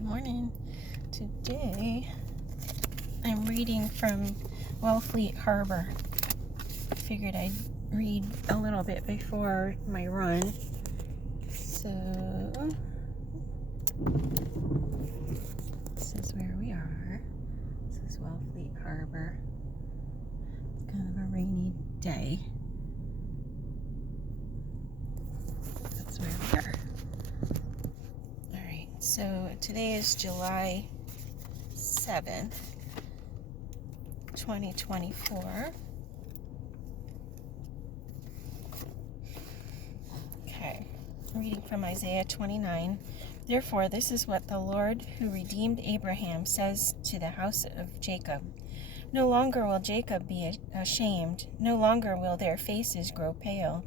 Good morning. Today I'm reading from Wellfleet Harbor. Figured I'd read a little bit before my run. So this is where we are. This is Wellfleet Harbor. It's kind of a rainy day. That's where we are. Alright, so today is July 7th, 2024. Okay, reading from Isaiah 29. Therefore, this is what the Lord who redeemed Abraham says to the house of Jacob. No longer will Jacob be ashamed, no longer will their faces grow pale.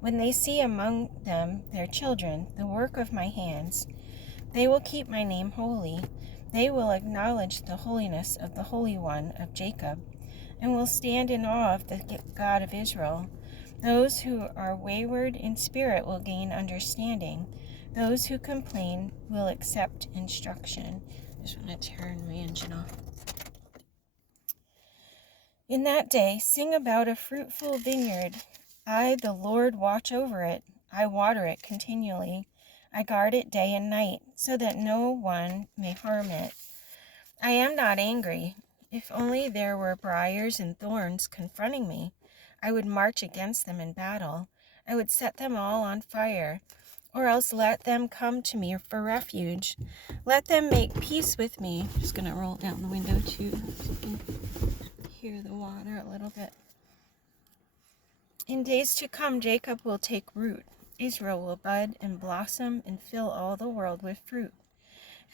When they see among them their children, the work of my hands, they will keep my name holy. They will acknowledge the holiness of the Holy One of Jacob, and will stand in awe of the God of Israel. Those who are wayward in spirit will gain understanding. Those who complain will accept instruction. I just want to turn my engine off. In that day, sing about a fruitful vineyard. I, the Lord, watch over it. I water it continually. I guard it day and night, so that no one may harm it. I am not angry. If only there were briars and thorns confronting me, I would march against them in battle. I would set them all on fire, or else let them come to me for refuge. Let them make peace with me. I'm just going to roll down the window too, so you can hear the water a little bit. In days to come, Jacob will take root. Israel will bud and blossom and fill all the world with fruit.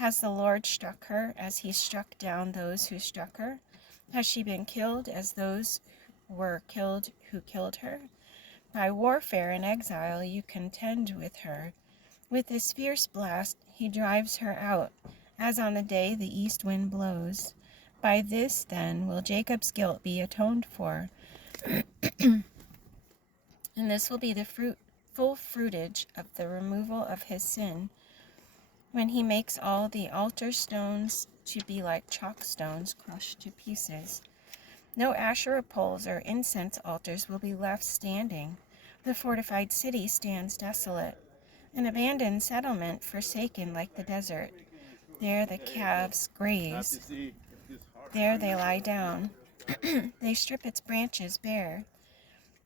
Has the Lord struck her as he struck down those who struck her? Has she been killed as those were killed who killed her? By warfare and exile you contend with her. With this fierce blast he drives her out, as on the day the east wind blows. By this, then, will Jacob's guilt be atoned for. And this will be the full fruitage of the removal of his sin, when he makes all the altar stones to be like chalk stones crushed to pieces. No Asherah poles or incense altars will be left standing. The fortified city stands desolate, an abandoned settlement forsaken like the desert. There the calves graze. There they lie down. They strip its branches bare.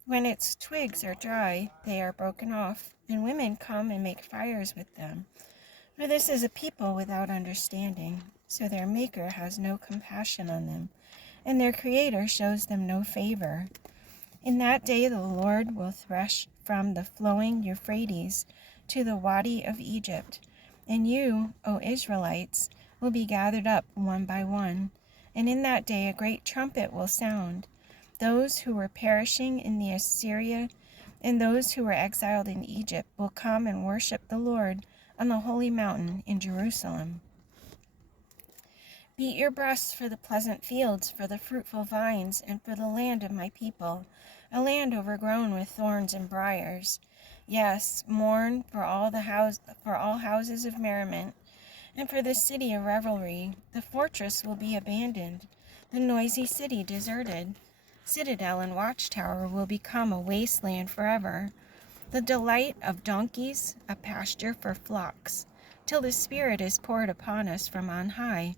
When its twigs are dry, they are broken off, and women come and make fires with them. For this is a people without understanding, so their Maker has no compassion on them, and their Creator shows them no favor. In that day the Lord will thresh from the flowing Euphrates to the Wadi of Egypt, and you, O Israelites, will be gathered up one by one. And in that day a great trumpet will sound. Those who were perishing in the Assyria and those who were exiled in Egypt will come and worship the Lord on the holy mountain in Jerusalem. Beat your breasts for the pleasant fields, for the fruitful vines, and for the land of my people, a land overgrown with thorns and briars. Yes, mourn for all houses of merriment, and for the city of revelry. The fortress will be abandoned, the noisy city deserted. Citadel and watchtower will become a wasteland forever. The delight of donkeys, a pasture for flocks, till the Spirit is poured upon us from on high,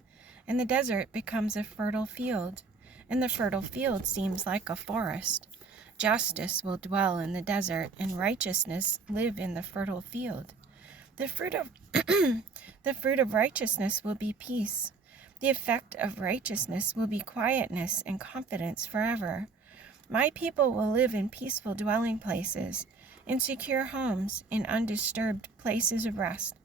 and the desert becomes a fertile field, and the fertile field seems like a forest. Justice will dwell in the desert, and righteousness live in the fertile field. The fruit of righteousness will be peace. The effect of righteousness will be quietness and confidence forever. My people will live in peaceful dwelling places, in secure homes, in undisturbed places of rest.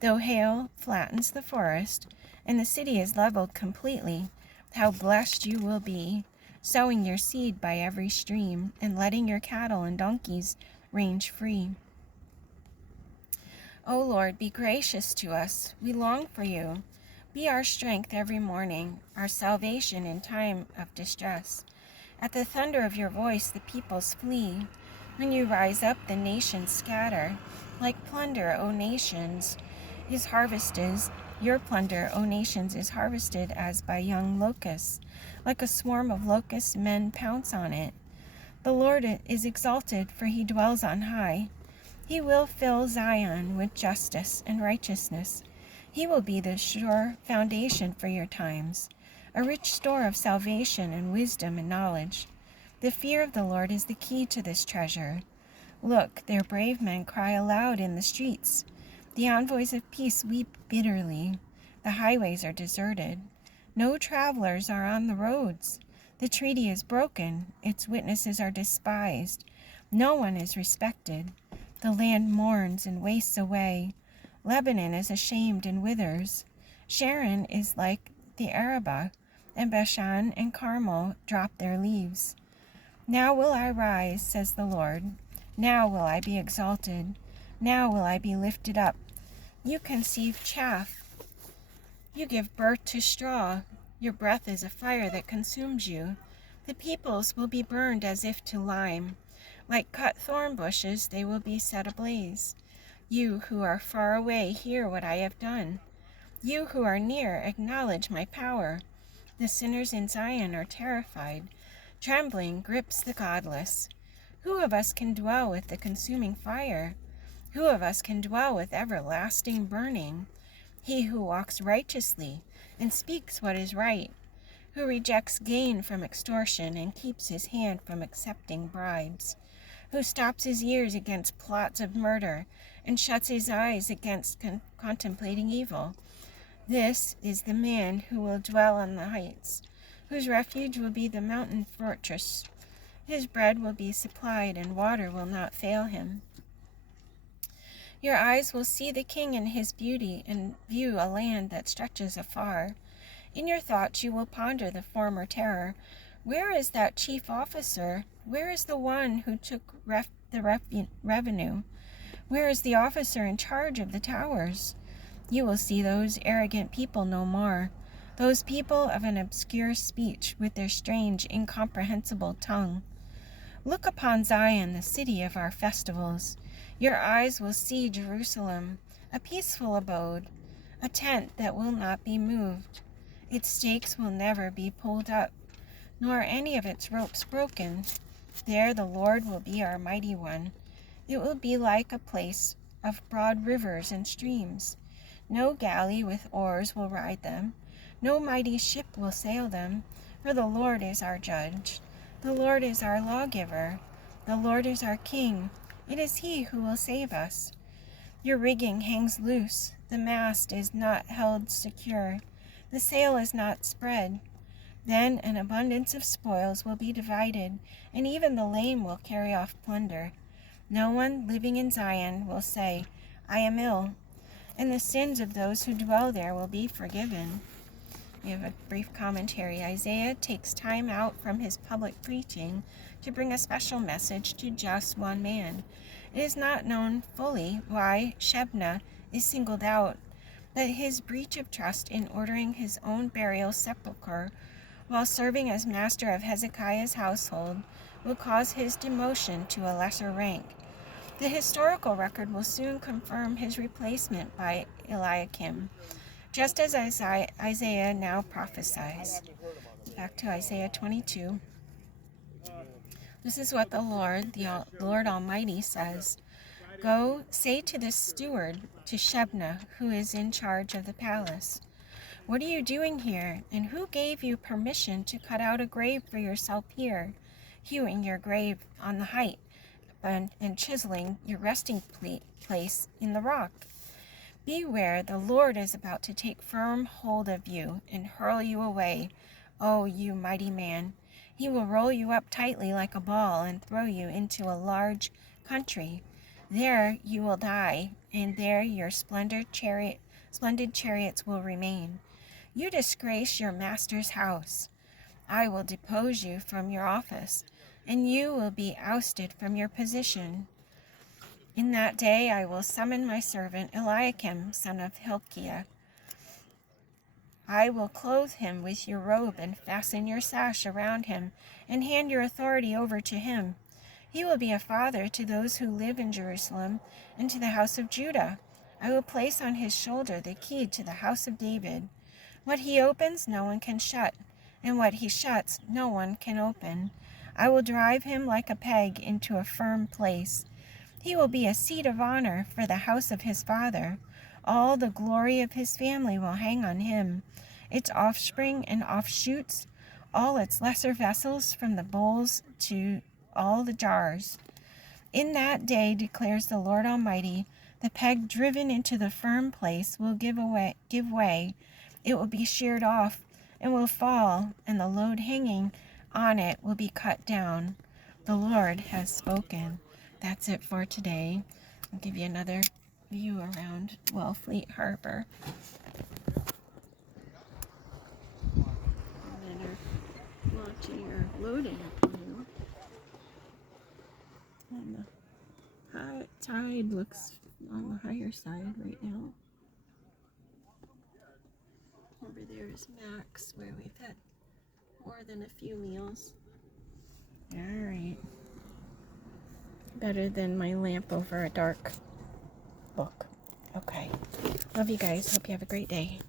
Though hail flattens the forest, and the city is leveled completely, how blessed you will be, sowing your seed by every stream, and letting your cattle and donkeys range free. O Lord, be gracious to us. We long for you. Be our strength every morning, our salvation in time of distress. At the thunder of your voice, the peoples flee. When you rise up, the nations scatter. Like plunder, O nations, is harvested, Your plunder, O nations, is harvested as by young locusts. Like a swarm of locusts, men pounce on it. The Lord is exalted, for he dwells on high. He will fill Zion with justice and righteousness. He will be the sure foundation for your times, a rich store of salvation and wisdom and knowledge. The fear of the Lord is the key to this treasure. Look, their brave men cry aloud in the streets. The envoys of peace weep bitterly. The highways are deserted. No travelers are on the roads. The treaty is broken. Its witnesses are despised. No one is respected. The land mourns and wastes away. Lebanon is ashamed and withers. Sharon is like the Arabah, and Bashan and Carmel drop their leaves. Now will I rise, says the Lord. Now will I be exalted. Now will I be lifted up. You conceive chaff. You give birth to straw. Your breath is a fire that consumes you. The peoples will be burned as if to lime. Like cut thorn bushes, they will be set ablaze. You who are far away, hear what I have done. You who are near, acknowledge my power. The sinners in Zion are terrified. Trembling grips the godless. Who of us can dwell with the consuming fire? Who of us can dwell with everlasting burning? He who walks righteously and speaks what is right, who rejects gain from extortion and keeps his hand from accepting bribes, who stops his ears against plots of murder and shuts his eyes against contemplating evil. This is the man who will dwell on the heights, whose refuge will be the mountain fortress. His bread will be supplied, and water will not fail him. Your eyes will see the king in his beauty, and view a land that stretches afar. In your thoughts you will ponder the former terror. Where is that chief officer? Where is the one who took the revenue? Where is the officer in charge of the towers? You will see those arrogant people no more, those people of an obscure speech with their strange, incomprehensible tongue. Look upon Zion, the city of our festivals. Your eyes will see Jerusalem, a peaceful abode, a tent that will not be moved. Its stakes will never be pulled up, nor any of its ropes broken. There the Lord will be our mighty one. It will be like a place of broad rivers and streams. No galley with oars will ride them. No mighty ship will sail them, for the Lord is our judge. The Lord is our lawgiver. The Lord is our king. It is he who will save us. Your rigging hangs loose. The mast is not held secure. The sail is not spread. Then an abundance of spoils will be divided, and even the lame will carry off plunder. No one living in Zion will say, I am ill, and the sins of those who dwell there will be forgiven. We have a brief commentary. Isaiah takes time out from his public preaching to bring a special message to just one man. It is not known fully why Shebna is singled out, but his breach of trust in ordering his own burial sepulchre while serving as master of Hezekiah's household will cause his demotion to a lesser rank. The historical record will soon confirm his replacement by Eliakim, just as Isaiah now prophesies. Back to Isaiah 22. This is what the Lord Almighty says. Go, say to the steward, to Shebna, who is in charge of the palace, what are you doing here, and who gave you permission to cut out a grave for yourself here, hewing your grave on the height, and chiseling your resting place in the rock? Beware, the Lord is about to take firm hold of you and hurl you away, O you mighty man. He will roll you up tightly like a ball and throw you into a large country. There you will die, and there your splendid chariots will remain. You disgrace your master's house. I will depose you from your office, and you will be ousted from your position. In that day I will summon my servant Eliakim, son of Hilkiah. I will clothe him with your robe and fasten your sash around him, and hand your authority over to him. He will be a father to those who live in Jerusalem and to the house of Judah, I will place on his shoulder the key to the house of David. What he opens, no one can shut, and what he shuts, no one can open. I will drive him like a peg into a firm place. He will be a seat of honor for the house of his father. All the glory of his family will hang on him, its offspring and offshoots, all its lesser vessels, from the bowls to all the jars. In that day, declares the Lord Almighty, the peg driven into the firm place will give way. It will be sheared off and will fall, and the load hanging on it will be cut down. The Lord has spoken. That's it for today. I'll give you another view around Wellfleet Harbor. And then our launching or loading canoe. And the high tide looks on the higher side right now. Over there is Max, where we've had more than a few meals. Alright. Better than my lamp over a dark book. Okay. Love you guys. Hope you have a great day.